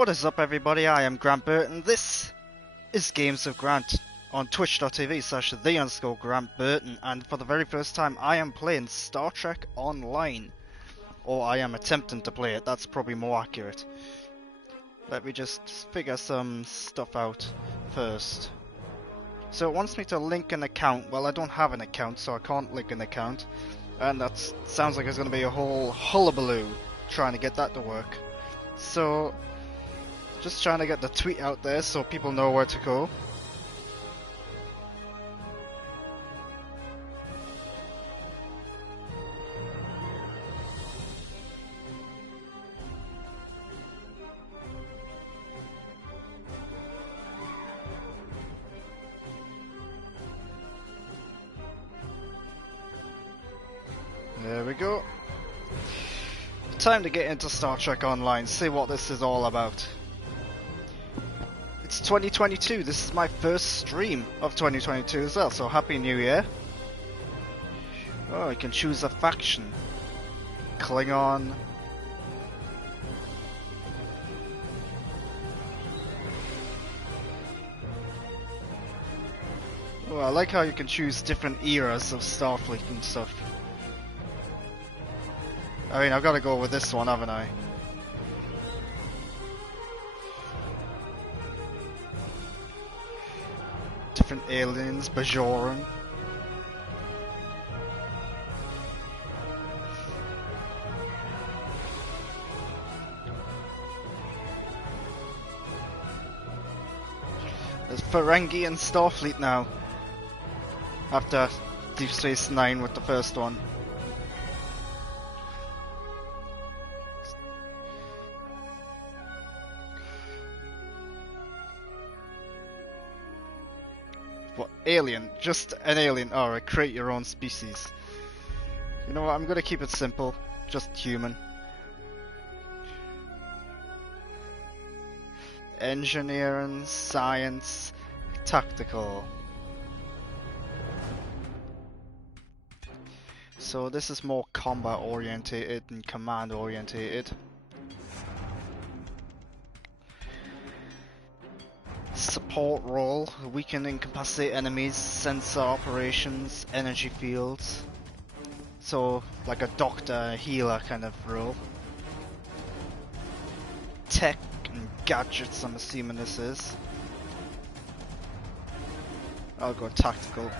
What is up, everybody? I am Grant Burt, and this is Games of Grant on twitch.tv/the_Grant Burton, and for the very first time I am playing Star Trek Online. Or I am attempting to play it, that's probably more accurate. Let me just figure some stuff out first. So it wants me to link an account. Well, I don't have an account, so I can't link an account. And that sounds like it's going to be a whole hullabaloo trying to get that to work. So, just trying to get the tweet out there so people know where to go. There we go. Time to get into Star Trek Online, see what this is all about. It's 2022, this is my first stream of 2022 as well, so Happy New Year. Oh, I can choose a faction. Klingon. Oh, I like how you can choose different eras of Starfleet and stuff. I mean, I've got to go with this one, haven't I? Different aliens, Bajoran. There's Ferengi and Starfleet now. After Deep Space Nine with the first one. What, alien? Just an alien. Alright, create your own species. You know what, I'm gonna keep it simple. Just human. Engineering, science, tactical. So this is more combat orientated and command orientated. Support role, weaken and incapacitate enemies, sensor operations, energy fields. So, like a doctor, healer kind of role. Tech and gadgets, I'm assuming this is. I'll go tactical.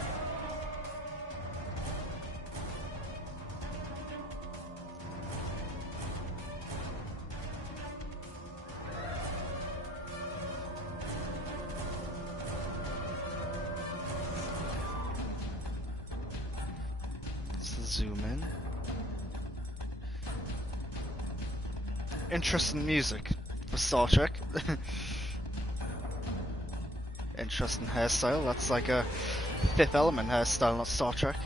Zoom in. Interesting music for Star Trek. Interesting hairstyle. That's like a Fifth Element hairstyle, not Star Trek.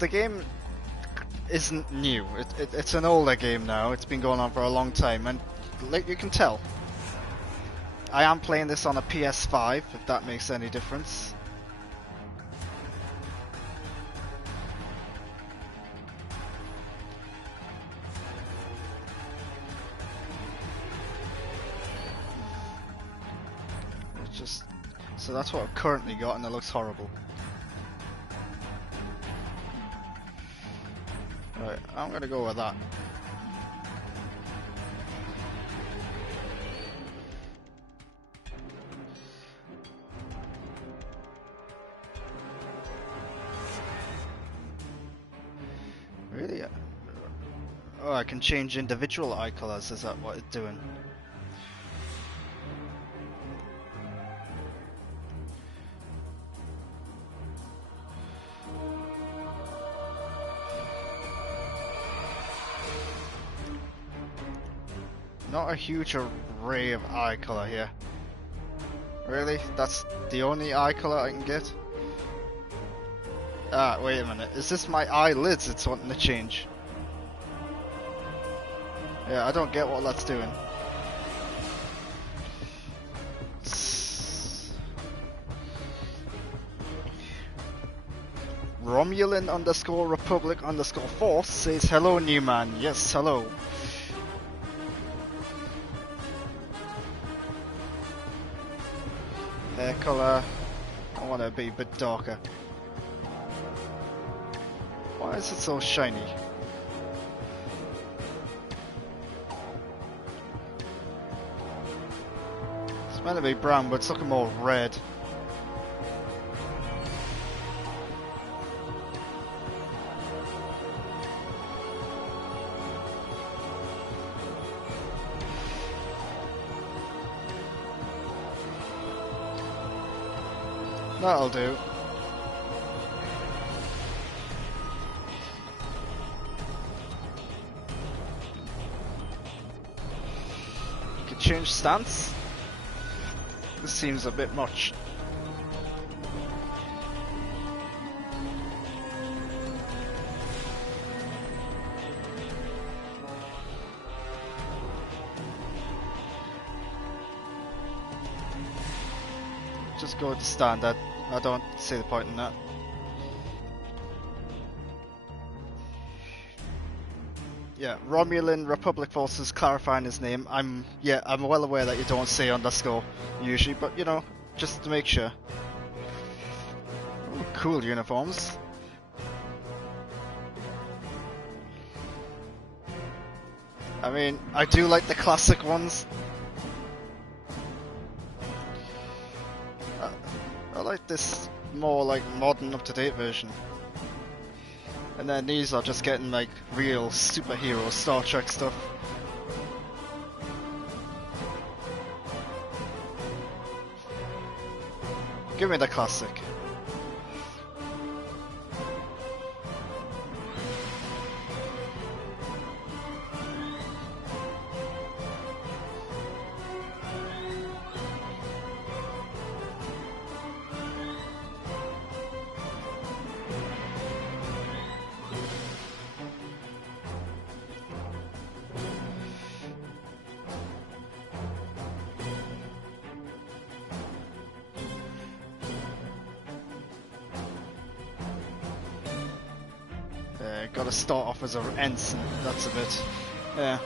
The game isn't new. It's an older game now. It's been going on for a long time, and like you can tell, I am playing this on a PS5, if that makes any difference. It's just, so that's what I've currently got, and it looks horrible. Right, I'm gonna go with that. Really? Oh, I can change individual eye colors. Is that what it's doing? Not a huge array of eye color here. Really? That's the only eye color I can get? Ah, wait a minute. Is this my eyelids it's wanting to change? Yeah, I don't get what that's doing. Romulan_Republic_Force says hello, new man. Yes, hello. Hair color. I want to be a bit darker. Why is it so shiny? It's meant to be brown, but it's looking more red. That'll do. Can change stance. This seems a bit much. Just go to standard. I don't see the point in that. Yeah, Romulan Republic Forces clarifying his name. I'm well aware that you don't say underscore usually, but you know, just to make sure. Ooh, cool uniforms. I mean, I do like the classic ones. I like this more like modern, up-to-date version. And then these are just getting like real superhero Star Trek stuff. Give me the classic. Gotta start off as an ensign, that's a bit... yeah.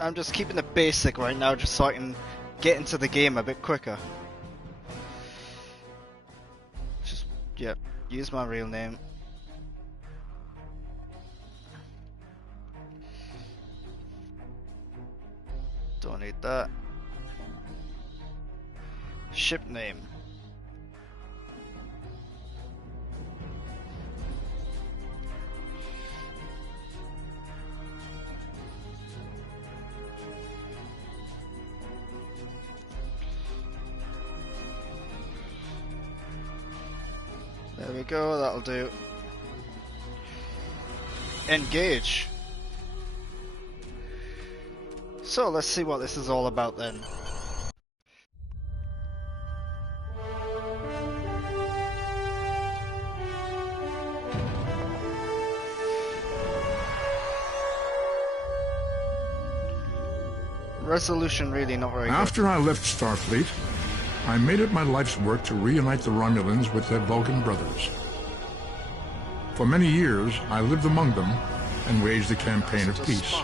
I'm just keeping it basic right now just so I can get into the game a bit quicker. Just, yeah, use my real name. Don't need that. Ship name. There we go, that'll do. Engage. So let's see what this is all about then. Resolution really not very good. After I left Starfleet, I made it my life's work to reunite the Romulans with their Vulcan brothers. For many years, I lived among them and waged a campaign of peace.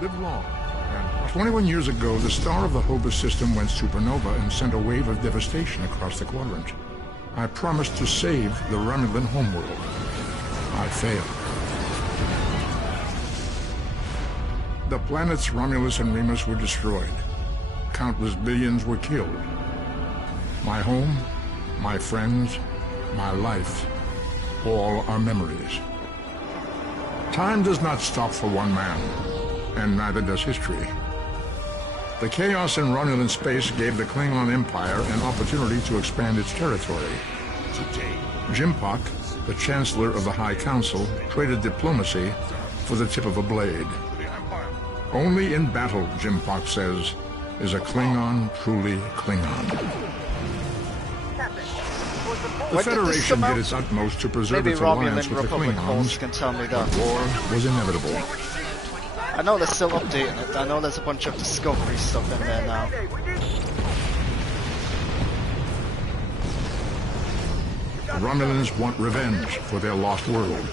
Live long. And 21 years ago, the star of the Hobus system went supernova and sent a wave of devastation across the quadrant. I promised to save the Romulan homeworld. I failed. The planets Romulus and Remus were destroyed. countless billions were killed. My home, my friends, my life, all are memories. Time does not stop for one man, and neither does history. The chaos in Romulan space gave the Klingon Empire an opportunity to expand its territory. Jimpak, the Chancellor of the High Council, traded diplomacy for the tip of a blade. Only in battle, Jimpak says, is a Klingon truly Klingon. The Federation did its utmost to preserve its alliance with the Klingons, can tell me but that. war was inevitable. I know they're still updating it. I know there's a bunch of Discovery stuff in there now. The Romulans want revenge for their lost world.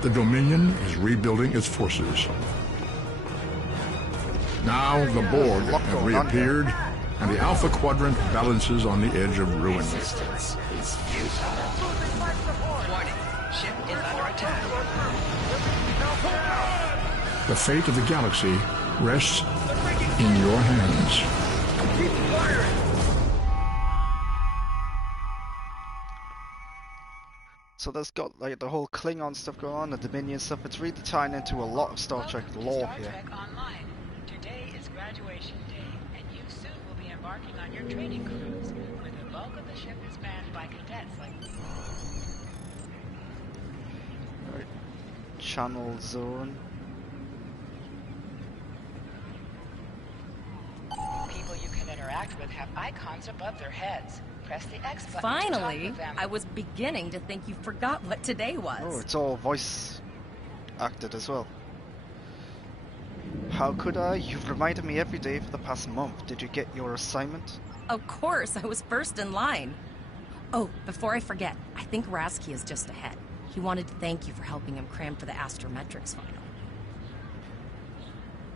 The Dominion is rebuilding its forces. Now the Borg have reappeared, and the Alpha Quadrant balances on the edge of ruin. The fate of the galaxy rests in your hands. So there's got like the whole Klingon stuff going on, the Dominion stuff. It's really tying into a lot of Star Trek lore here. Today is graduation day, and you soon will be embarking on your training cruise, where the bulk of the ship is manned by cadets like Right. Channel Zone. people you can interact with have icons above their heads. Press the X button. Finally, to talk with them. I was beginning to think you forgot what today was. Oh, it's all voice acted as well. How could I? You've reminded me every day for the past month. Did you get your assignment? Of course, I was first in line. Oh, before I forget, I think Rasky is just ahead. He wanted to thank you for helping him cram for the astrometrics final.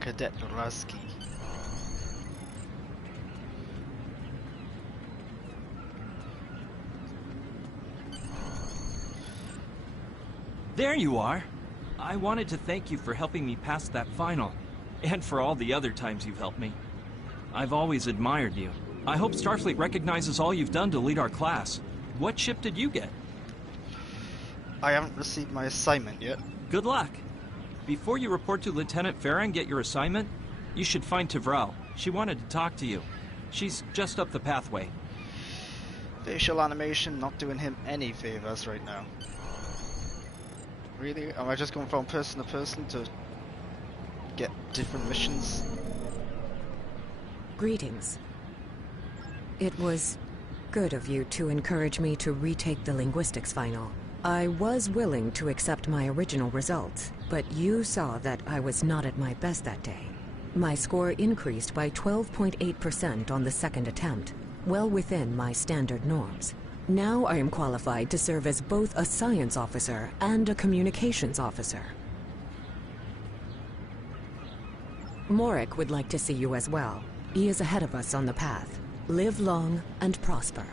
Cadet Rasky. There you are. I wanted to thank you for helping me pass that final, and for all the other times you've helped me. I've always admired you. I hope Starfleet recognizes all you've done to lead our class. What ship did you get? I haven't received my assignment yet. Good luck. Before you report to Lieutenant Farah and get your assignment, you should find Tvrel. She wanted to talk to you. She's just up the pathway. Facial animation not doing him any favors right now. Really? Am I just going from person to person to get different missions? Greetings. It was good of you to encourage me to retake the linguistics final. I was willing to accept my original results, but you saw that I was not at my best that day. My score increased by 12.8% on the second attempt, well within my standard norms. Now I am qualified to serve as both a science officer and a communications officer. Morik would like to see you as well. He is ahead of us on the path. Live long and prosper.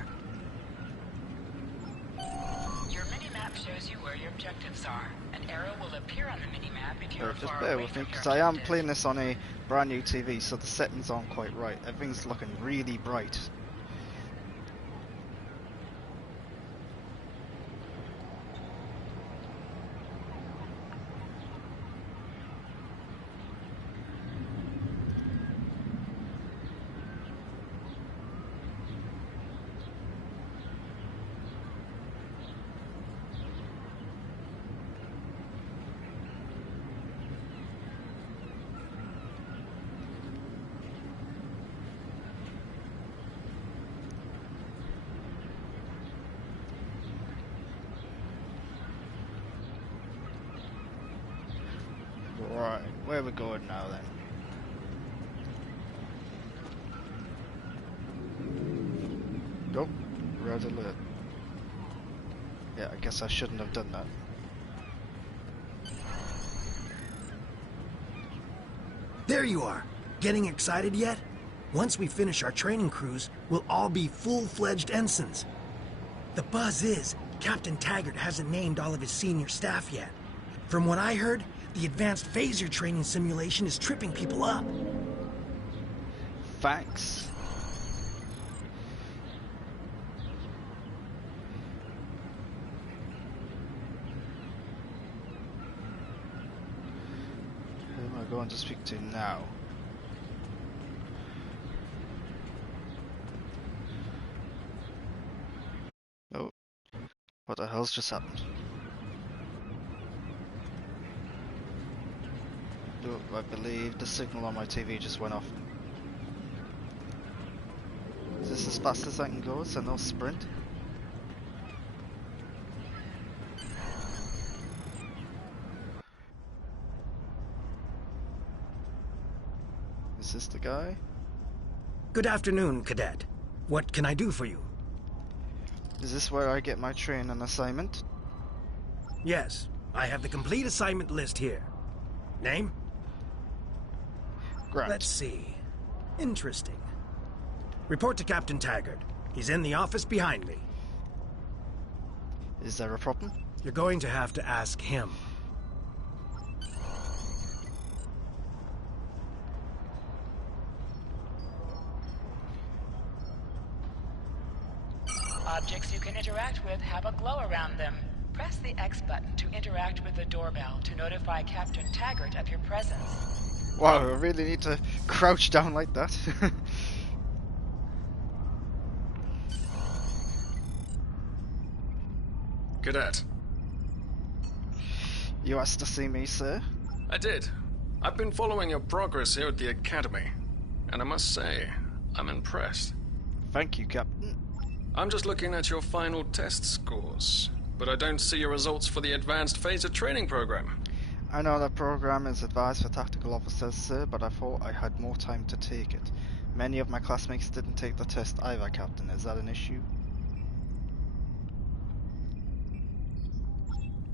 Your mini-map shows you where your objectives are. An arrow will appear on the mini-map if you're Just far bear away with me, from because your I am objective. playing this on a brand new TV, so the settings aren't quite right. Everything's looking really bright. Right, where are we going now then? Nope, red alert. Yeah, I guess I shouldn't have done that. There you are. Getting excited yet? Once we finish our training cruise, we'll all be full-fledged ensigns. The buzz is, Captain Taggart hasn't named all of his senior staff yet. From what I heard, the advanced phaser training simulation is tripping people up. Thanks. Who am I going to speak to now? Oh, what the hell's just happened? Oh, I believe the signal on my TV just went off. Is this as fast as I can go? Is there no sprint? Is this the guy? Good afternoon, Cadet. What can I do for you? Is this where I get my training assignment? Yes, I have the complete assignment list here. Name? Grant. Let's see. Interesting. Report to Captain Taggart. He's in the office behind me. Is there a problem? You're going to have to ask him. Objects you can interact with have a glow around them. Press the X button to interact with the doorbell to notify Captain Taggart of your presence. Wow, I really need to crouch down like that. Cadet. You asked to see me, sir? I did. I've been following your progress here at the Academy, and I must say, I'm impressed. Thank you, Captain. I'm just looking at your final test scores, but I don't see your results for the Advanced Phaser Training Program. I know that program is advised for tactical officers, sir, but I thought I had more time to take it. Many of my classmates didn't take the test either, Captain. Is that an issue?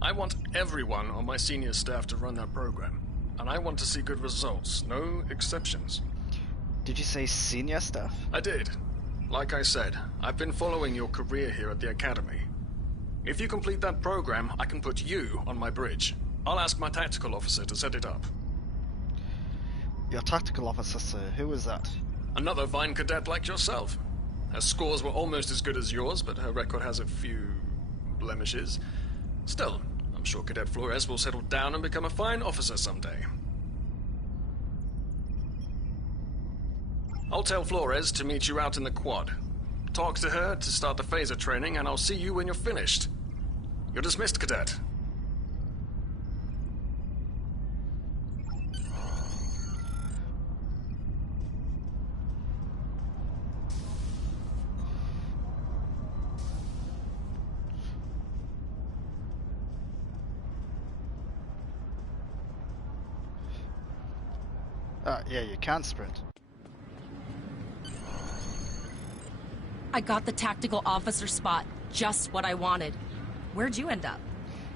I want everyone on my senior staff to run that program, and I want to see good results, no exceptions. Did you say senior staff? I did. Like I said, I've been following your career here at the Academy. If you complete that program, I can put you on my bridge. I'll ask my tactical officer to set it up. Your tactical officer, sir. Who is that? Another fine cadet like yourself. Her scores were almost as good as yours, but her record has a few blemishes. Still, I'm sure Cadet Flores will settle down and become a fine officer someday. I'll tell Flores to meet you out in the quad. Talk to her to start the phaser training, and I'll see you when you're finished. You're dismissed, Cadet. Yeah, you can sprint. I got the tactical officer spot. Just what I wanted. Where'd you end up?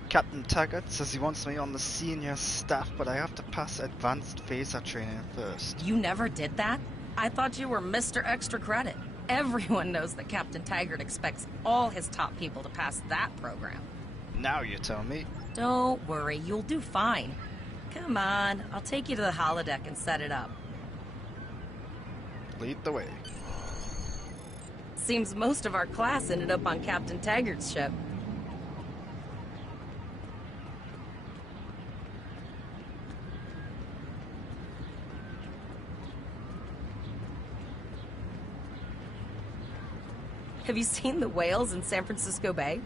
Captain Taggart says he wants me on the senior staff, but I have to pass advanced phaser training first. You never did that? I thought you were Mr. Extra Credit. Everyone knows that Captain Taggart expects all his top people to pass that program. Now you tell me. Don't worry, you'll do fine. Come on, I'll take you to the holodeck and set it up. Lead the way. Seems most of our class ended up on Captain Taggart's ship. Have you seen the whales in San Francisco Bay?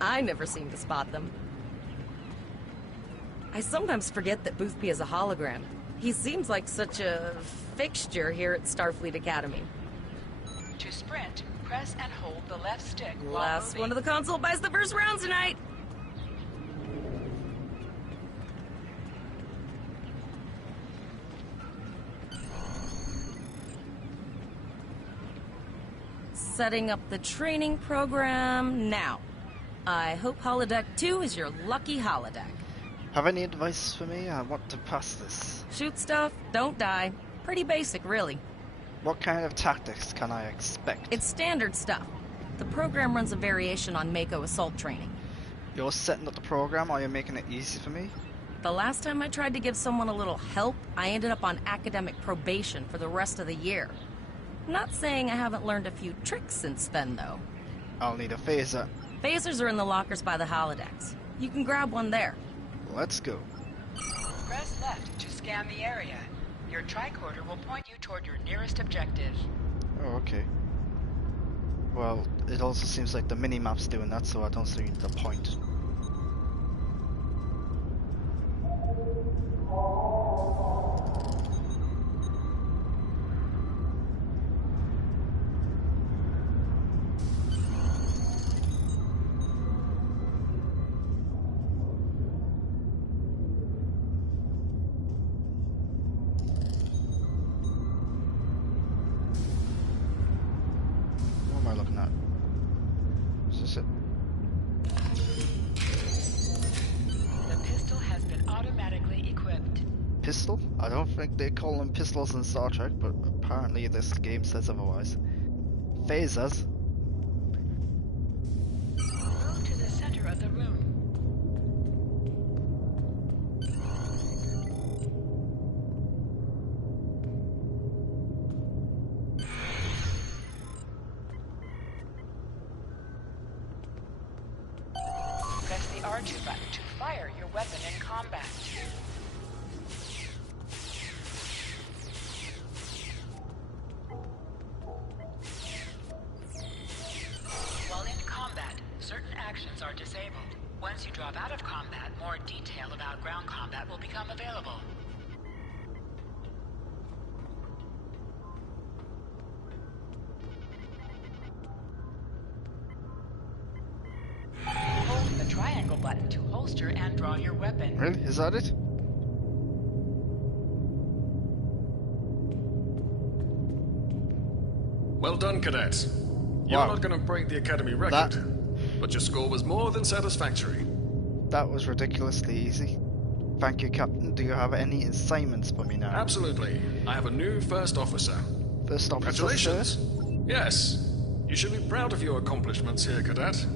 I never seem to spot them. I sometimes forget that Boothby is a hologram. He seems like such a fixture here at Starfleet Academy. To sprint, press and hold the left stick while Last moving. one of the console buys the first round tonight! Setting up the training program now. I hope Holodeck 2 is your lucky holodeck. Have any advice for me? I want to pass this. Shoot stuff, don't die. Pretty basic, really. What kind of tactics can I expect? It's standard stuff. The program runs a variation on Mako assault training. You're setting up the program, or you're making it easy for me? The last time I tried to give someone a little help, I ended up on academic probation for the rest of the year. Not saying I haven't learned a few tricks since then, though. I'll need a phaser. Phasers are in the lockers by the holodecks. You can grab one there. Let's go. Press left to scan the area. Your tricorder will point you toward your nearest objective. Oh, okay. Well, it also seems like the mini-map's doing that, so I don't see the point. What am I looking at? Is this it? The pistol has been automatically equipped. Pistol? I don't think they call them pistols in Star Trek, but apparently this game says otherwise. Phasers? Move to the center of the room. Press the R2 button to fire your weapon in combat. While in combat, certain actions are disabled. Once you drop out of combat, more detail about ground combat will become available. Hold the triangle button to holster and draw your weapon. Really? Is that it? Well done, cadets. You're Wow. not going to break the Academy record, but your score was more than satisfactory. That was ridiculously easy. Thank you, Captain. Do you have any assignments for me now? Absolutely. I have a new first officer. First officer, Congratulations. sir? Yes. You should be proud of your accomplishments here, cadet.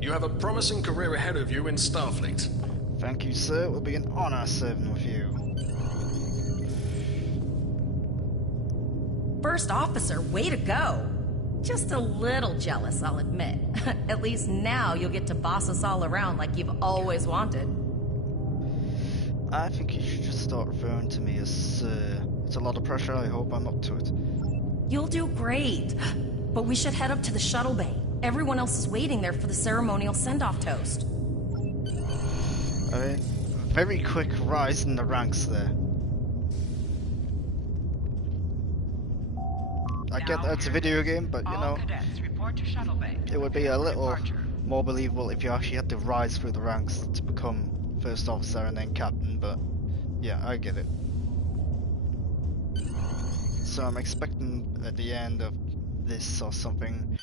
You have a promising career ahead of you in Starfleet. Thank you, sir. It will be an honor serving with you. First officer, way to go! Just a little jealous, I'll admit. At least now you'll get to boss us all around like you've always wanted. I think you should just start referring to me as sir. It's a lot of pressure. I hope I'm up to it. You'll do great. But we should head up to the shuttle bay. Everyone else is waiting there for the ceremonial send-off toast. I mean, very quick rise in the ranks there. I get that it's a video game, but you All know, cadets report to shuttle bay. it would be a little Departure. more believable if you actually had to rise through the ranks to become first officer and then captain, but yeah, I get it. So I'm expecting at the end of this or something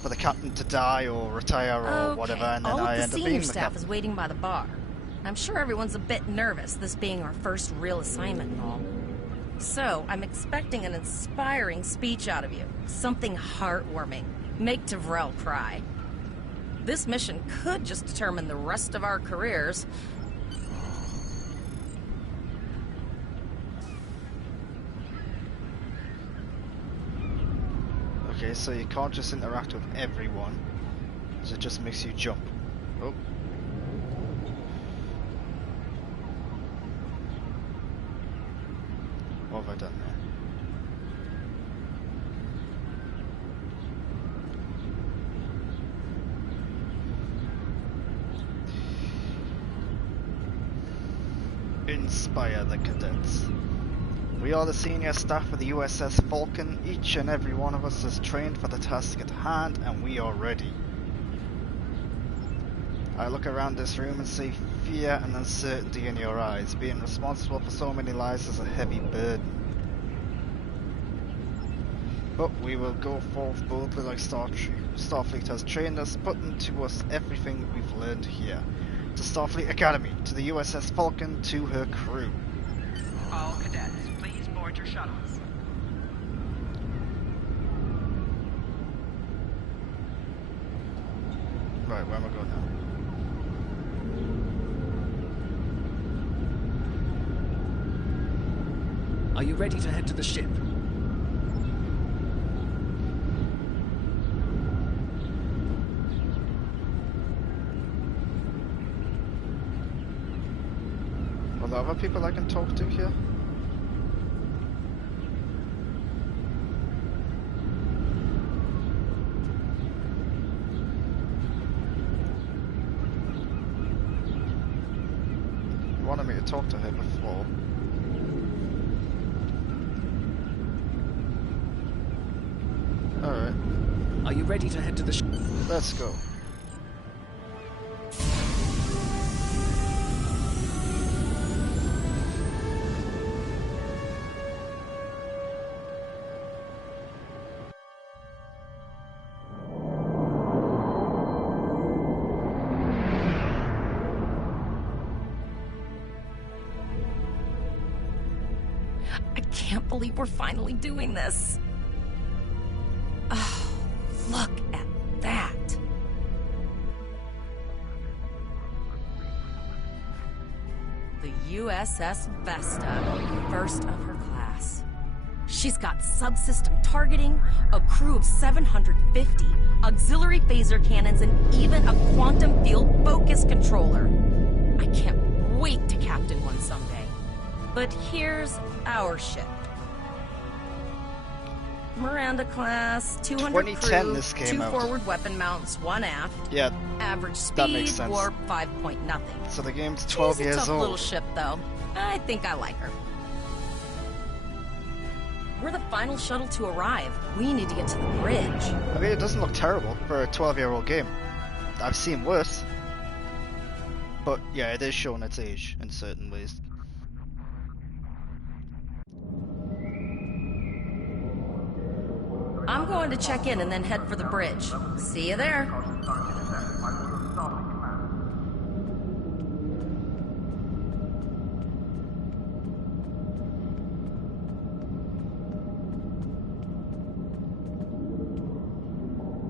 for the captain to die or retire or Okay, whatever, and then all I of the end up senior being the staff captain. is waiting by the bar. I'm sure everyone's a bit nervous, this being our first real assignment and all. So, I'm expecting an inspiring speech out of you. Something heartwarming. Make Tavrel cry. This mission could just determine the rest of our careers. Okay, so you can't just interact with everyone, so it just makes you jump. Oh. What have I done there? Inspire the cadets. We are the senior staff of the USS Falcon. Each and every one of us is trained for the task at hand, and we are ready. I look around this room and see fear and uncertainty in your eyes. Being responsible for so many lives is a heavy burden. But we will go forth boldly like Starfleet has trained us, putting to us everything we've learned here. To Starfleet Academy, to the USS Falcon, to her crew. All cadets, please board your shuttles. Right, where am I going now? Are you ready to head to the ship? there other people I can talk to here? You wanted me to talk to her before. Alright. Are you ready to head to the ship? Let's go. I can't believe we're finally doing this. Oh, look at that. The USS Vesta, first of her class. She's got subsystem targeting, a crew of 750, auxiliary phaser cannons, and even a quantum field focus controller. I can't wait to captain one someday. But here's our ship. Miranda class, 200 2010 crew, this came 2 out. forward weapon mounts, 1 aft. Yeah, Average that speed, makes sense. warp 5.nothing. so the game's 12 She's a years tough old. little ship, though. I think I like her. We're the final shuttle to arrive. We need to get to the bridge. I mean, it doesn't look terrible for a 12-year-old game. I've seen worse. But yeah, it is showing its age in certain ways. I'm going to check in and then head for the bridge. See you there.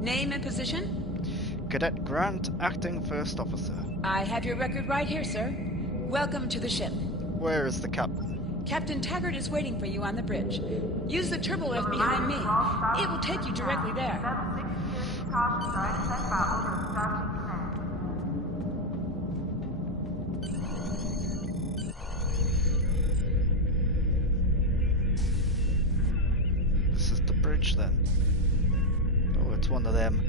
Name and position? Cadet Grant, acting first officer. I have your record right here, sir. Welcome to the ship. Where is the captain? Captain Taggart is waiting for you on the bridge. Use the turbo lift behind me. It will take you directly there. This is the bridge then. Oh, it's one of them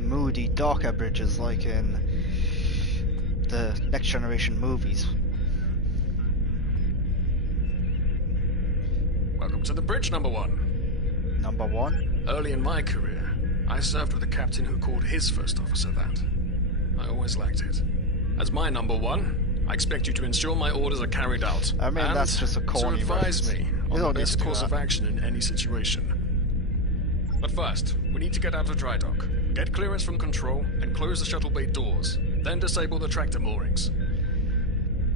moody, darker bridges like in the Next Generation movies. Welcome to the bridge, number 1. Number 1? Early in my career, I served with a captain who called his first officer that. I always liked it. As my number 1, I expect you to ensure my orders are carried out. I mean, and that's just a corny to advise reference. me You on don't the need best to do course that. of action in any situation. But first, we need to get out of dry dock, get clearance from control, and close the shuttle bay doors. Then disable the tractor moorings.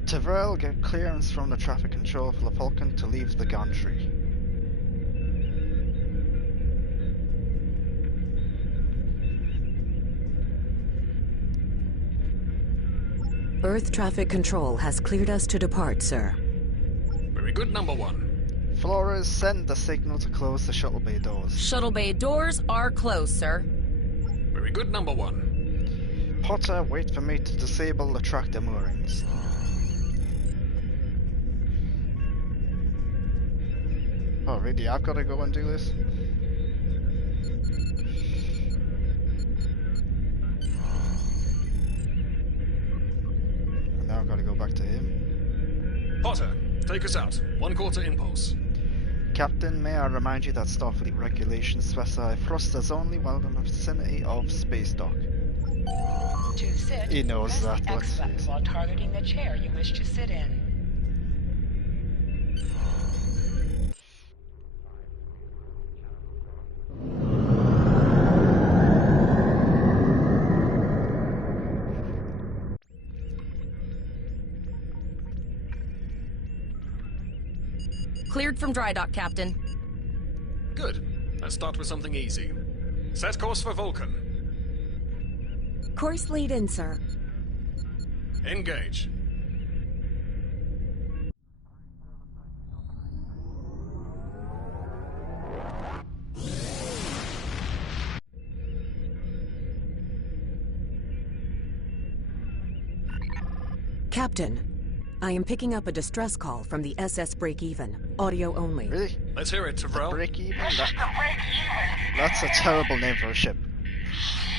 Tyrell, get clearance from the traffic control for the Falcon to leave the gantry. Earth traffic control has cleared us to depart, sir. Very good, number 1. Flores, send the signal to close the shuttle bay doors. Shuttle bay doors are closed, sir. Very good, number 1. Potter, wait for me to disable the tractor moorings. Oh, really? I've got to go and do this? Now I've got to go back to him. Potter, take us out. 1/4 impulse. Captain, may I remind you that Starfleet regulations specify thrusters only while in the vicinity of space dock. To sit, He knows press that, the X let's button face it. while targeting the chair you wish to sit in. Cleared from dry dock, Captain. Good. Let's start with something easy. Set course for Vulcan. Course lead in, sir. Engage. Captain, I am picking up a distress call from the SS Break-Even. Audio only. Really? Let's hear it, Tyrell. Break even? This is the Break-Even. That's a terrible name for a ship.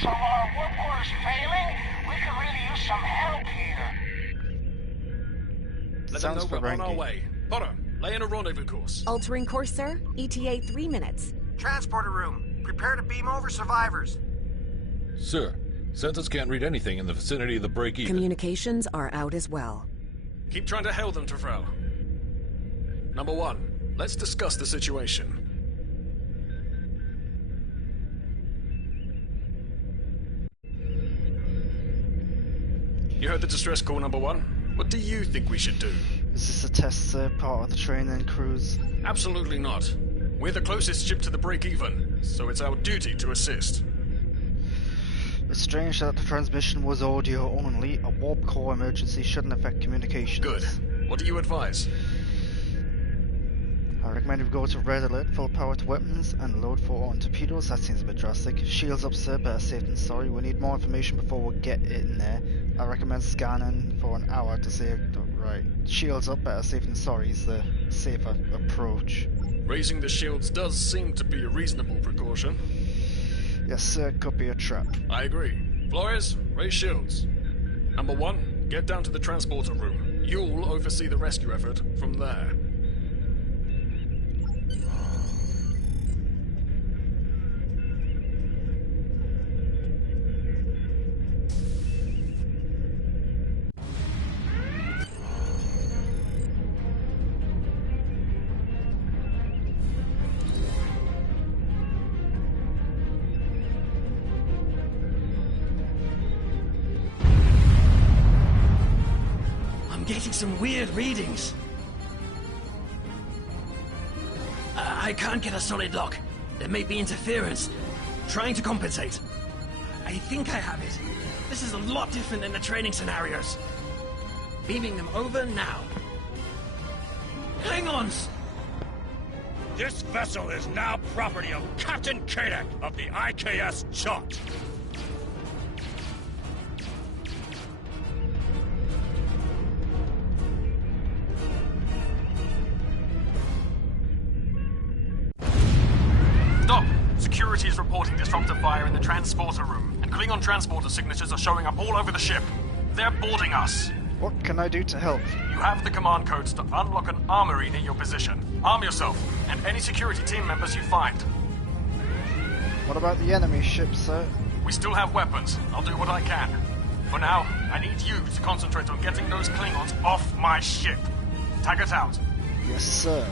So our warp core is failing? We could really use some help here. Let them know Sounds we're on our Ferengi. way. Potter, lay in a rendezvous course. Altering course, sir. ETA 3 minutes. Transporter room. Prepare to beam over survivors. Sir, Census can't read anything in the vicinity of the break-even. Communications are out as well. Keep trying to hail them, Tyrell. Number 1, let's discuss the situation. You heard the distress call, number 1. What do you think we should do? Is this a test part of the training cruise? Absolutely not. We're the closest ship to the break-even, so it's our duty to assist. It's strange that the transmission was audio only. A warp core emergency shouldn't affect communications. Good. What do you advise? I recommend we go to red alert, full power to weapons, and load for on torpedoes. That seems a bit drastic. Shields up, sir, better safe than sorry. We need more information before we get in there. I recommend scanning for an hour to save. Right. Shields up, better safe than sorry is the safer approach. Raising the shields does seem to be a reasonable precaution. Yes, sir, could be a trap. I agree. Flores, raise shields. Number 1, get down to the transporter room. You'll oversee the rescue effort from there. Getting some weird readings. I can't get a solid lock. There may be interference. Trying to compensate. I think I have it. This is a lot different than the training scenarios. Beaming them over now. Klingons! This vessel is now property of Captain Kadek of the IKS Chot. Stop! Security is reporting disruptive fire in the transporter room, and Klingon transporter signatures are showing up all over the ship. They're boarding us. What can I do to help? You have the command codes to unlock an armory near your position. Arm yourself, and any security team members you find. What about the enemy ship, sir? We still have weapons. I'll do what I can. For now, I need you to concentrate on getting those Klingons off my ship. Taggart out. Yes, sir.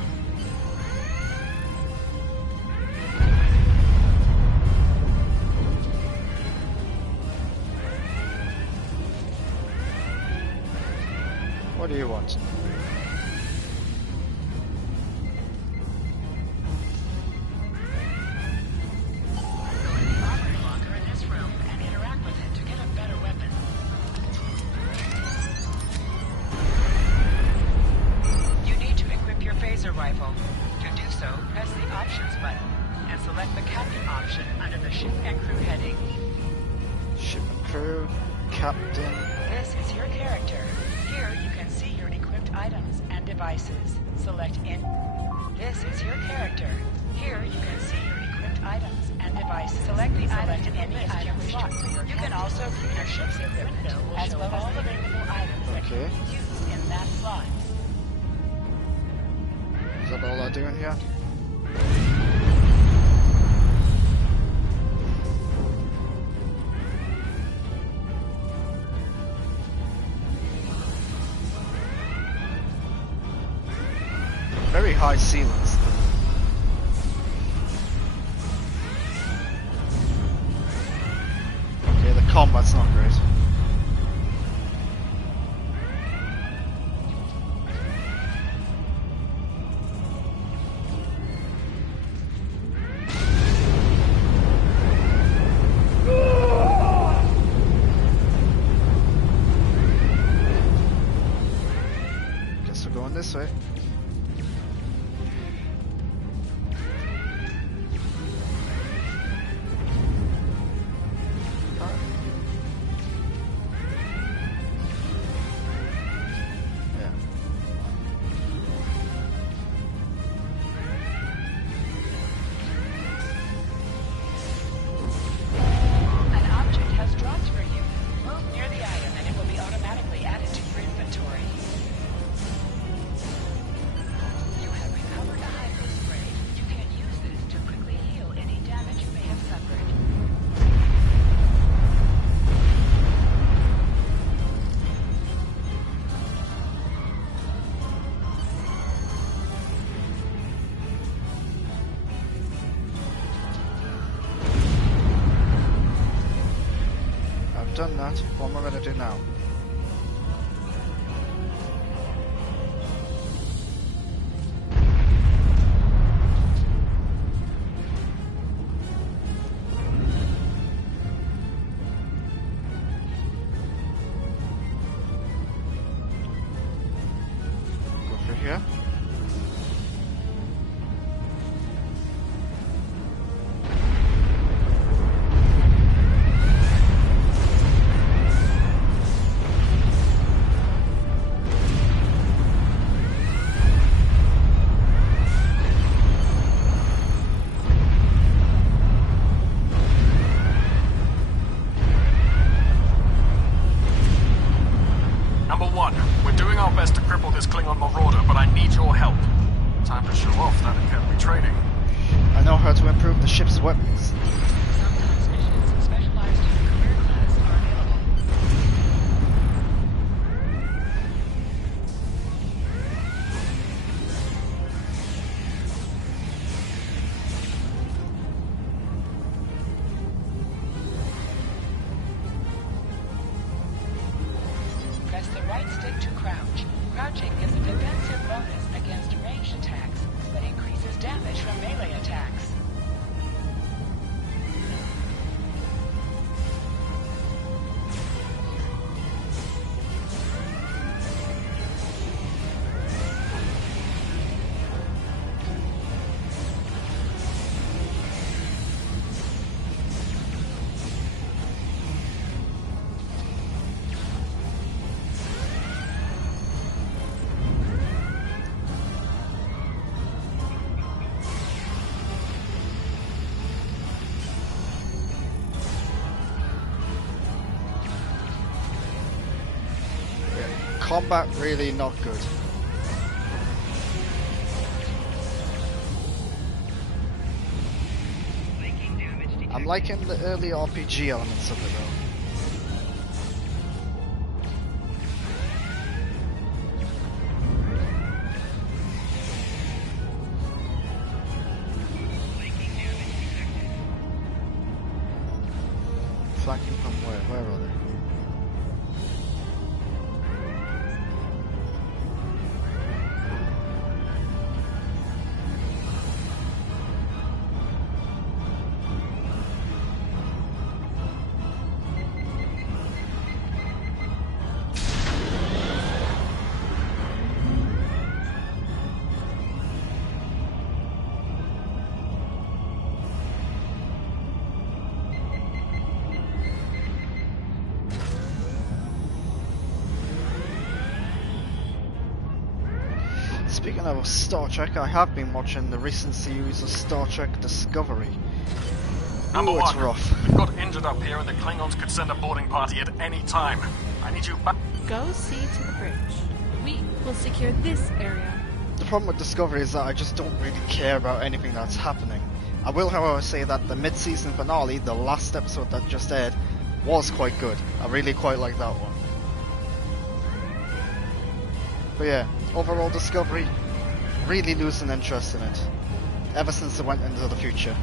What do you want? Armory locker in this room and interact with it to get a better weapon. You need to equip your phaser rifle. To do so, press the options button and select the captain option under the ship and crew heading. Ship and crew, captain. This is your character. Here you can see your equipped items and devices. Select in. This is your character. Here you can see your equipped items and devices. Select the item in any item slot. You can also view your ship's equipment as well as all available items that can be used in that slot. Is that all I do in here? Very high ceilings. Okay, the combat's not great. Guess we're going this way. Yeah. done that. What am I going to do now? Go through here. Number one, we're doing our best to cripple this Klingon marauder, but I need your help. Time to show off that academy training. I know how to improve the ship's weapons. Sometimes missions specialized in your career class are available. Press the right stick to crouch. Crouching is a defensive bonus against ranged attacks, but increases damage from melee attacks. Combat really not good. I'm liking the early RPG elements of it though. Flanking from where? Where are they? Speaking of Star Trek, I have been watching the recent series of Star Trek Discovery. Number Ooh, it's one, rough. we've got injured up here and the Klingons could send a boarding party at any time. I need you back. Go see to the bridge. We will secure this area. The problem with Discovery is that I just don't really care about anything that's happening. I will, however, say that the mid-season finale, the last episode that just aired, was quite good. I really quite like that one. But yeah, overall Discovery, really losing interest in it, ever since it went into the future.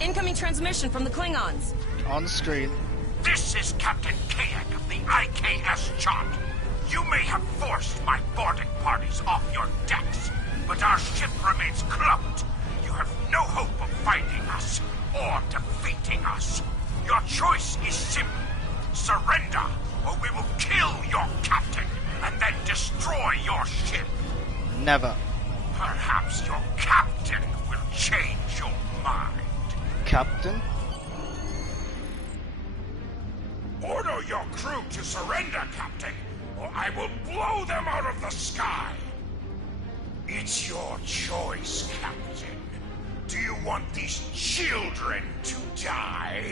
Incoming transmission from the Klingons. On the screen. This is Captain Kayak of the IKS Chart. You may have forced my boarding parties off your decks, but our ship remains clubbed. You have no hope of finding us or defeating us. Your choice is simple. Surrender, or we will kill your captain and then destroy your ship. Never. Perhaps your captain will change your mind. Captain? Order your crew to surrender, Captain, or I will blow them out of the sky. It's your choice, Captain. Do you want these children to die?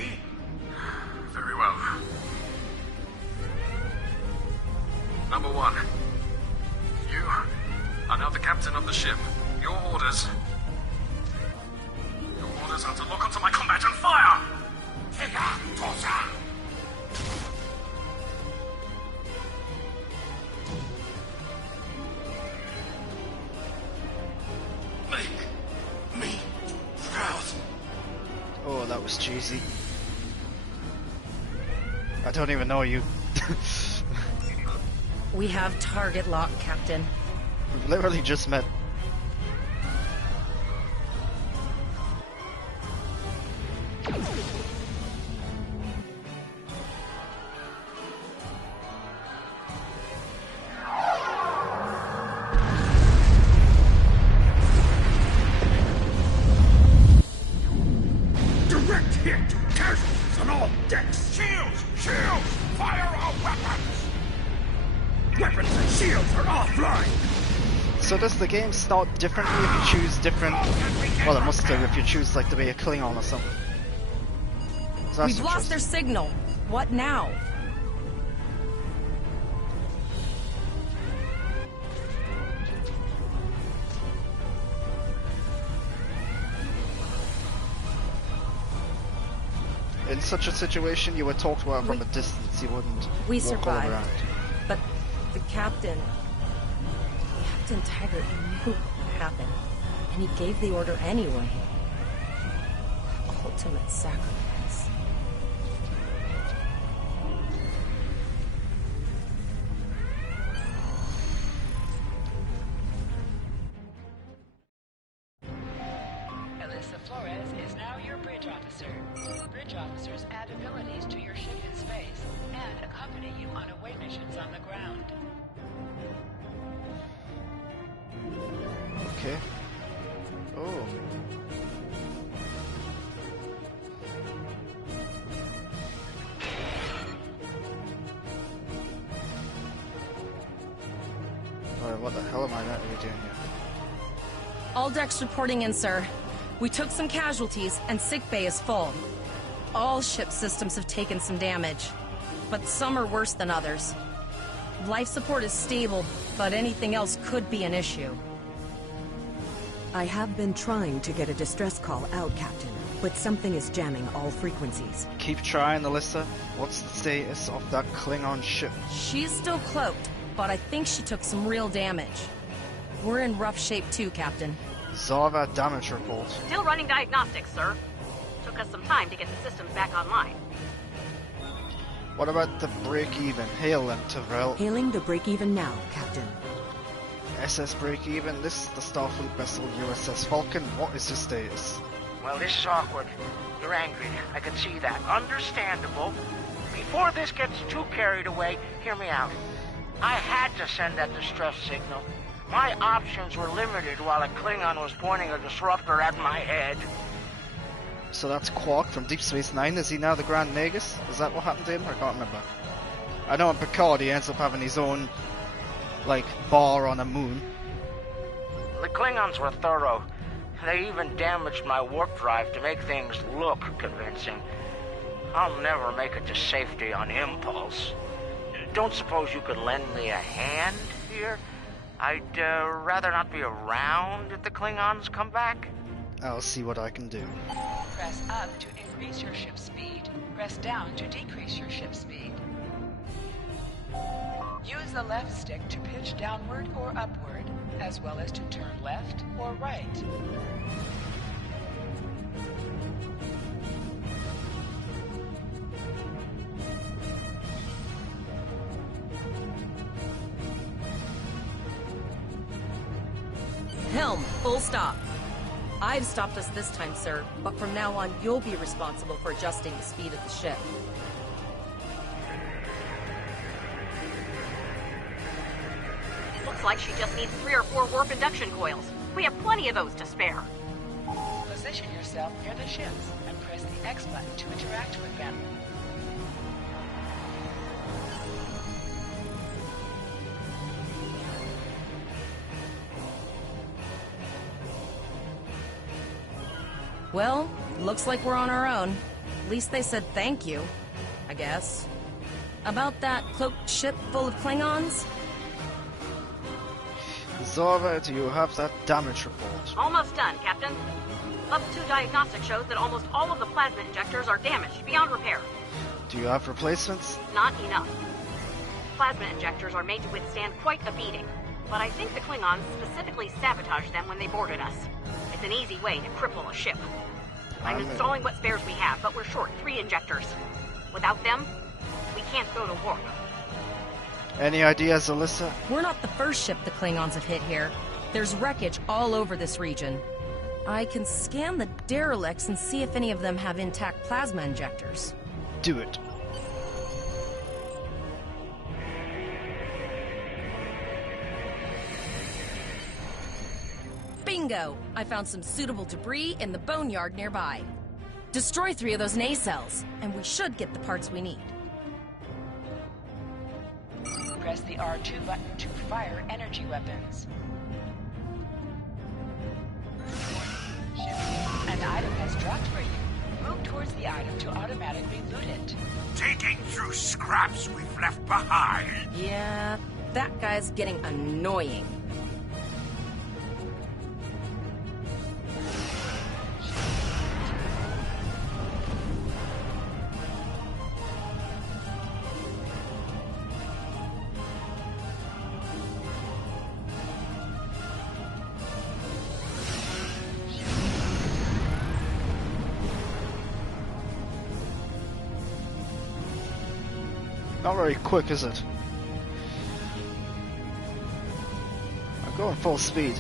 Very well. Number 1. You are now the captain of the ship. Your orders are to lock onto my combat and fire! Tiga Tosa! Make me proud. Oh, that was cheesy. I don't even know you. We have target lock, Captain. We've literally just met. Direct hit to casualties on all decks. Shields! Shields! Fire our weapons! Weapons and shields are offline! So does the game start differently if you choose different... Well, it must do if you choose like to be a Klingon or something. So that's We've lost their signal. What now? In such a situation, you would talk to her from a distance. You wouldn't We walk all survived, around. but the Captain Taggart knew what happened, and he gave the order anyway. Ultimate sacrifice. Alyssa Flores is now your bridge officer. Bridge officers add abilities to your ship in space and accompany you on away missions on the ground. Okay. Oh. Alright, what the hell am I meant to be doing here? All decks reporting in, sir. We took some casualties, and sickbay is full. All ship systems have taken some damage, but some are worse than others. Life support is stable, but anything else could be an issue. I have been trying to get a distress call out, Captain, but something is jamming all frequencies. Keep trying, Alyssa. What's the status of that Klingon ship? She's still cloaked, but I think she took some real damage. We're in rough shape too, Captain. Zava damage report. Still running diagnostics, sir. Took us some time to get the systems back online. What about the break-even? Hail them, Tyrell. Hailing the break-even now, Captain. SS break-even, this is the Starfleet vessel USS Falcon. What is the status? Well, this is awkward. You're angry. I can see that. Understandable. Before this gets too carried away, hear me out. I had to send that distress signal. My options were limited while a Klingon was pointing a disruptor at my head. So that's Quark from Deep Space Nine. Is he now the Grand Nagus? Is that what happened to him? I can't remember. I know in Picard he ends up having his own, like, bar on a moon. The Klingons were thorough. They even damaged my warp drive to make things look convincing. I'll never make it to safety on impulse. Don't suppose you could lend me a hand here? I'd rather not be around if the Klingons come back. I'll see what I can do. Press up to increase your ship's speed. Press down to decrease your ship's speed. Use the left stick to pitch downward or upward, as well as to turn left or right. Helm, full stop. I've stopped us this time, sir, but from now on, you'll be responsible for adjusting the speed of the ship. Looks like she just needs 3 or 4 warp induction coils. We have plenty of those to spare. Position yourself near the ships and press the X button to interact with them. Well, looks like we're on our own. At least they said thank you, I guess. About that cloaked ship full of Klingons? Zara, do you have that damage report? Almost done, Captain. Level 2 diagnostic shows that almost all of the plasma injectors are damaged beyond repair. Do you have replacements? Not enough. Plasma injectors are made to withstand quite a beating, but I think the Klingons specifically sabotaged them when they boarded us. It's an easy way to cripple a ship. I'm installing what spares we have, but we're short 3 injectors. Without them, we can't go to warp. Any ideas, Alyssa? We're not the first ship the Klingons have hit here. There's wreckage all over this region. I can scan the derelicts and see if any of them have intact plasma injectors. Do it. Bingo! I found some suitable debris in the boneyard nearby. Destroy 3 of those nacelles, and we should get the parts we need. Press the R2 button to fire energy weapons. An item has dropped for you. Move towards the item to automatically loot it. Digging through scraps we've left behind. Yeah, that guy's getting annoying. Not very quick, is it? I'm going full speed.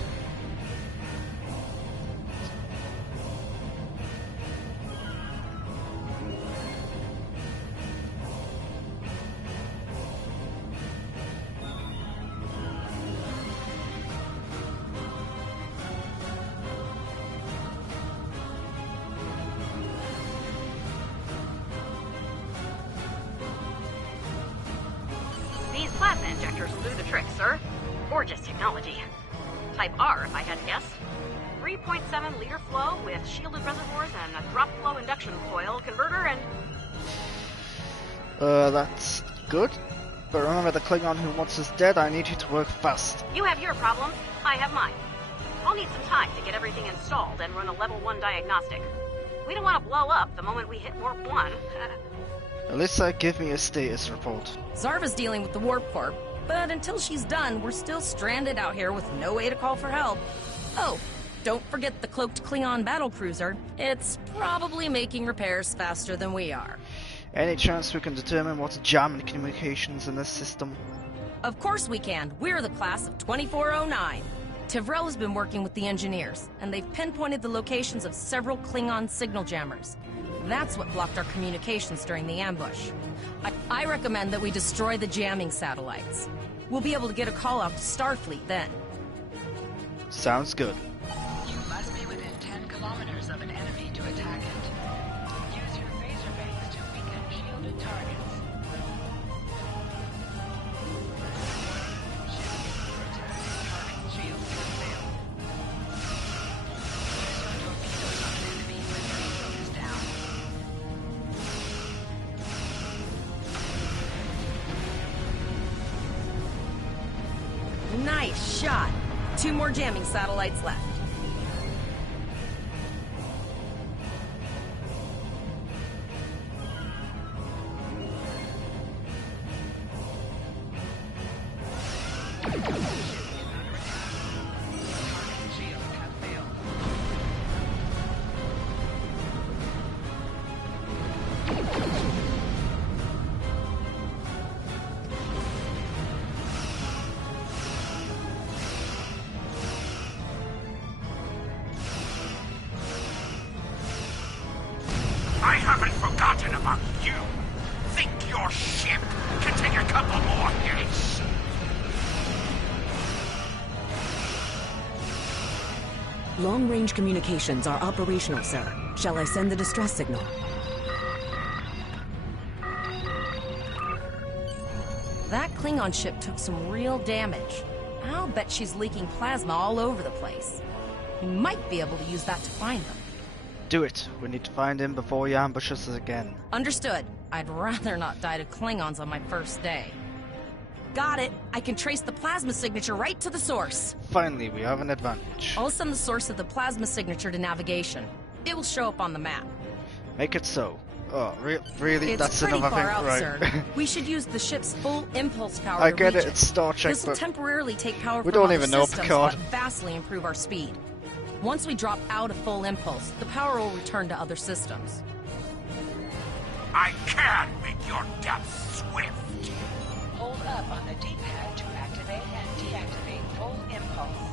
These plasma injectors will do the trick, sir. Gorgeous technology. Type R, if I had to guess. 3.7 liter flow with shielded reservoirs and a drop flow induction coil converter and... That's good. But remember, the Klingon who wants us dead, I need you to work fast. You have your problem, I have mine. I'll need some time to get everything installed and run a level 1 diagnostic. We don't want to blow up the moment we hit warp 1. Alyssa, give me a status report. Zarva's dealing with the warp core, but until she's done, we're still stranded out here with no way to call for help. Oh, don't forget the cloaked Klingon battlecruiser. It's probably making repairs faster than we are. Any chance we can determine what's jamming communications in this system? Of course we can. We're the class of 2409. Tivrel has been working with the engineers, and they've pinpointed the locations of several Klingon signal jammers. That's what blocked our communications during the ambush. I recommend that we destroy the jamming satellites. We'll be able to get a call out to Starfleet then. Sounds good. You must be within 10 kilometers of an enemy to attack it. Use your phaser bangs to weaken shielded targets. Shields can fail. Use your torpedoes on an enemy when your shield is down. Nice shot. 2 more jamming satellites left. I haven't forgotten about you. Think your ship can take a couple more hits. Long-range communications are operational, sir. Shall I send the distress signal? That Klingon ship took some real damage. I'll bet she's leaking plasma all over the place. We might be able to use that to find them. Do it. We need to find him before he ambushes us again. Understood. I'd rather not die to Klingons on my first day. Got it. I can trace the plasma signature right to the source. Finally, we have an advantage. I'll send the source of the plasma signature to navigation. It will show up on the map. Make it so. Oh, really? It's That's pretty another far thing, out, right? sir. We should use the ship's full impulse power I to get reach it. It's Star Trek, This will but temporarily take power we from don't other even know systems, Picard. but vastly improve our speed. Once we drop out of full impulse, the power will return to other systems. I can make your death swift. Hold up on the D-pad to activate and deactivate full impulse.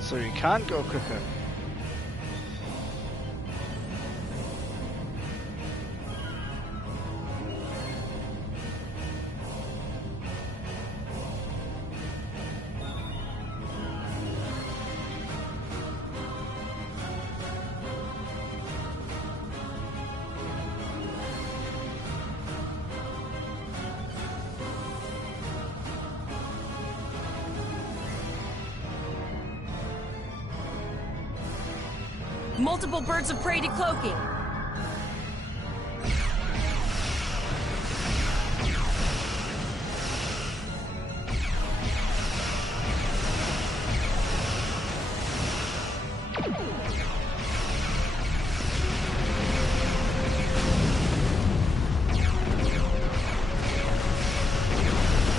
so you can go quicker. Multiple birds of prey decloaking.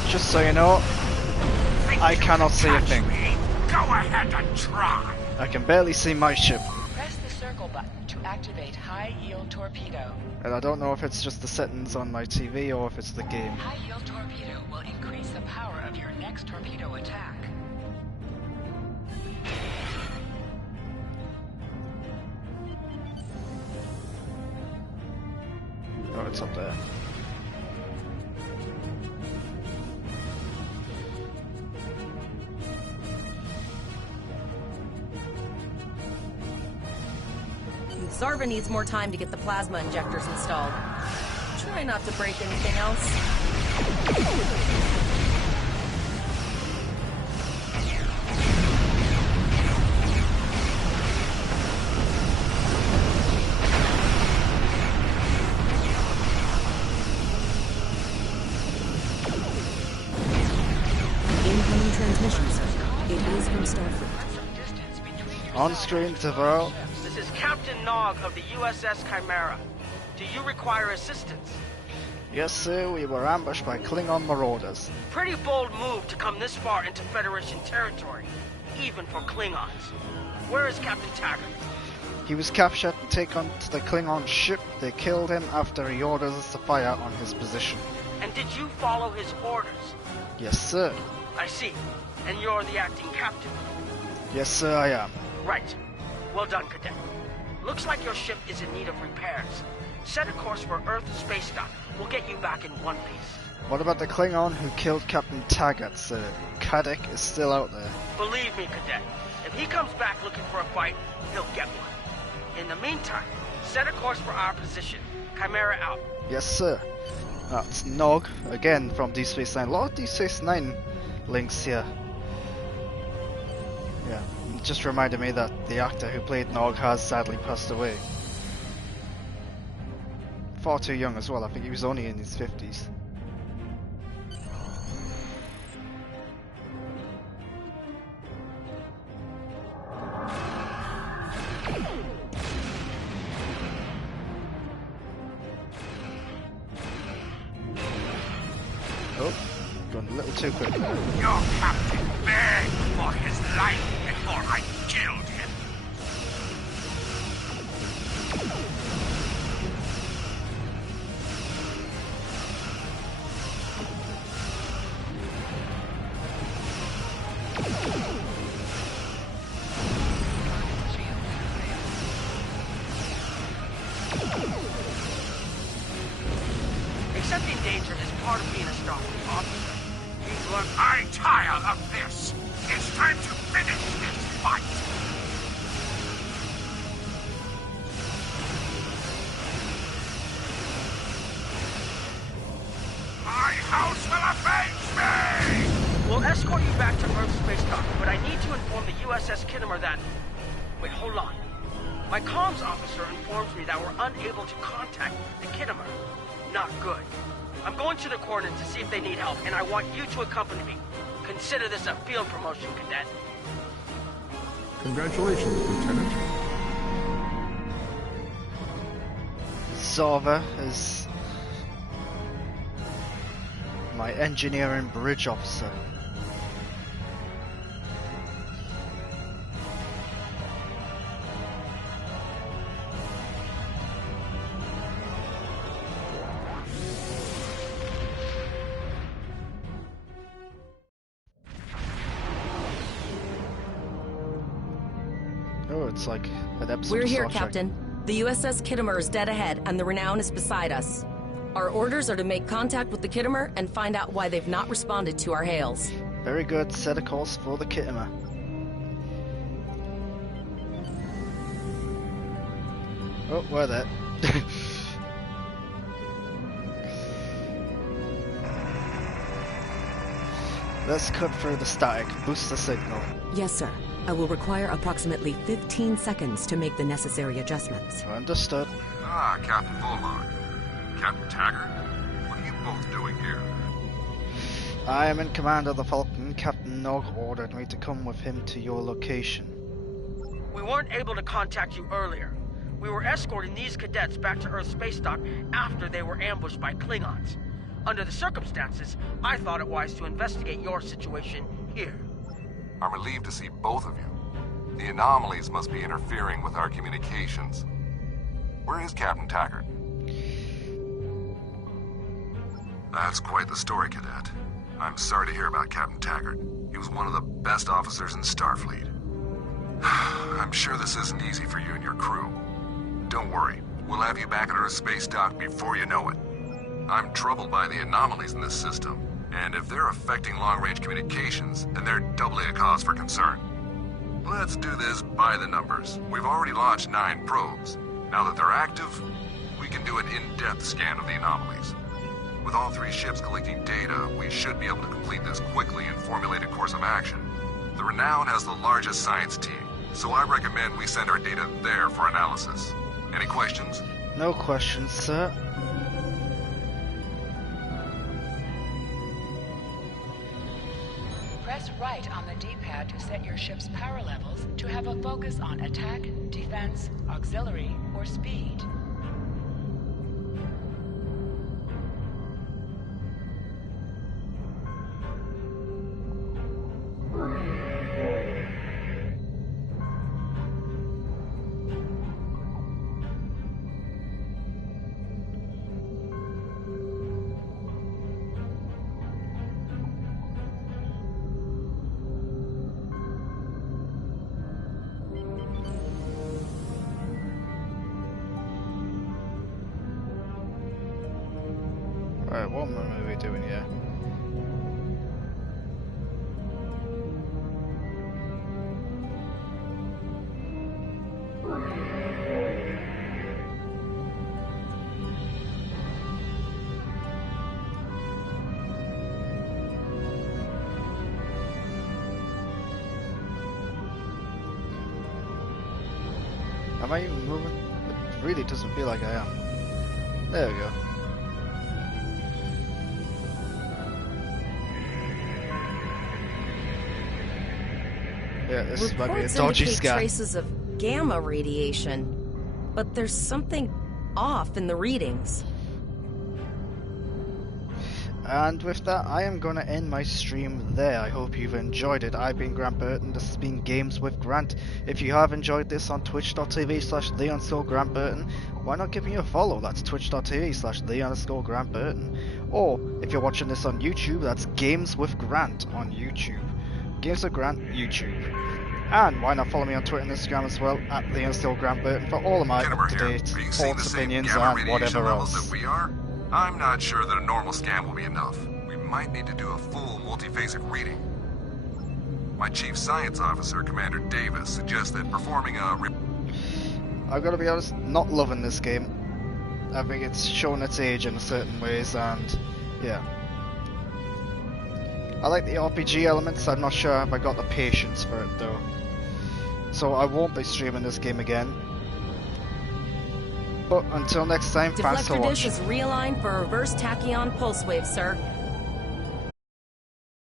Just so you know, I cannot see a thing. Go ahead and try. I can barely see my ship. Press the circle button to activate high-yield torpedo. And I don't know if it's just the settings on my TV or if it's the game. High-yield torpedo will increase the power of your next torpedo attack. Oh, it's up there. Zarva needs more time to get the plasma injectors installed. Try not to break anything else. Incoming transmission, sir. It is from Starfleet. On screen, Devarl. This is Captain Nog of the USS Chimera. Do you require assistance? Yes, sir, we were ambushed by Klingon marauders. Pretty bold move to come this far into Federation territory, even for Klingons. Where is Captain Taggart? He was captured and taken to the Klingon ship. They killed him after he ordered us to fire on his position. And did you follow his orders? Yes, sir. I see. And you're the acting captain? Yes, sir, I am. Right. Well done, Cadet. Looks like your ship is in need of repairs. Set a course for Earth space dock. We'll get you back in one piece. What about the Klingon who killed Captain Taggart, sir? Kadek is still out there. Believe me, Cadet. If he comes back looking for a fight, he'll get one. In the meantime, set a course for our position. Chimera out. Yes, sir. That's Nog, again from Deep Space Nine. A lot of Deep Space Nine links here. Yeah, it just reminded me that the actor who played Nog has sadly passed away. Far too young as well, I think he was only in his 50s. Oh, gone a little too quick there. Your captain begged for his life before I killed him. Accepting danger is part of being a Starfleet officer. Look, I tire of this. It's time to finish this fight. My house will avenge me! We'll escort you back to Earth Space Dock, but I need to inform the USS Kittimer that... Wait, hold on. My comms officer informs me that we're unable to contact the Kittimer. Not good. I'm going to the coordinates to see if they need help, and I want you to accompany me. Consider this a field promotion, Cadet. Congratulations, Lieutenant. Zava is my engineer and bridge officer. Oh, it's like an episode We're of here, Star Trek. Captain. The USS Kittimer is dead ahead, and the Renown is beside us. Our orders are to make contact with the Kittimer and find out why they've not responded to our hails. Very good. Set a course for the Kittimer. Oh, where that? Let's cut through the static. Boost the signal. Yes, sir. I will require approximately 15 seconds to make the necessary adjustments. Understood. Ah, Captain Volmar. Captain Taggart? What are you both doing here? I am in command of the Falcon. Captain Nog ordered me to come with him to your location. We weren't able to contact you earlier. We were escorting these cadets back to Earth Space Dock after they were ambushed by Klingons. Under the circumstances, I thought it wise to investigate your situation here. I'm relieved to see both of you. The anomalies must be interfering with our communications. Where is Captain Taggart? That's quite the story, Cadet. I'm sorry to hear about Captain Taggart. He was one of the best officers in Starfleet. I'm sure this isn't easy for you and your crew. Don't worry, we'll have you back at Earth Space Dock before you know it. I'm troubled by the anomalies in this system, and if they're affecting long-range communications, then they're doubly a cause for concern. Let's do this by the numbers. We've already launched 9 probes. Now that they're active, we can do an in-depth scan of the anomalies. With all 3 ships collecting data, we should be able to complete this quickly and formulate a course of action. The Renown has the largest science team, so I recommend we send our data there for analysis. Any questions? No questions, sir. Press right on the D-pad to set your ship's power levels to have a focus on attack, defense, auxiliary, or speed. Alright, what am I doing here? Am I even moving? It really doesn't feel like I am. There we go. Yeah, this might be a dodgy indicate scan. Traces of gamma radiation, but there's something off in the readings. And with that, I am going to end my stream there. I hope you've enjoyed it. I've been Grant Burton. This has been Games with Grant. If you have enjoyed this on twitch.tv/the_Grant Burton, why not give me a follow? That's twitch.tv/the_Grant Burton. Or if you're watching this on YouTube, that's Games with Grant on YouTube. Games with Grant, YouTube. And why not follow me on Twitter and Instagram as well, at @the_Grant Burton, for all of my up-to-date thoughts, opinions, and whatever else. That we are? I'm not sure that a normal scan will be enough. We might need to do a full multiphasic reading. My chief science officer, Commander Davis, suggests that performing a... I've got to be honest, not loving this game. I think it's shown its age in certain ways, and yeah. I like the RPG elements, I'm not sure if I got the patience for it though. So I won't be streaming this game again. But until next time, thanks for Deflector dish watching. is realigned for reverse tachyon pulse wave, sir.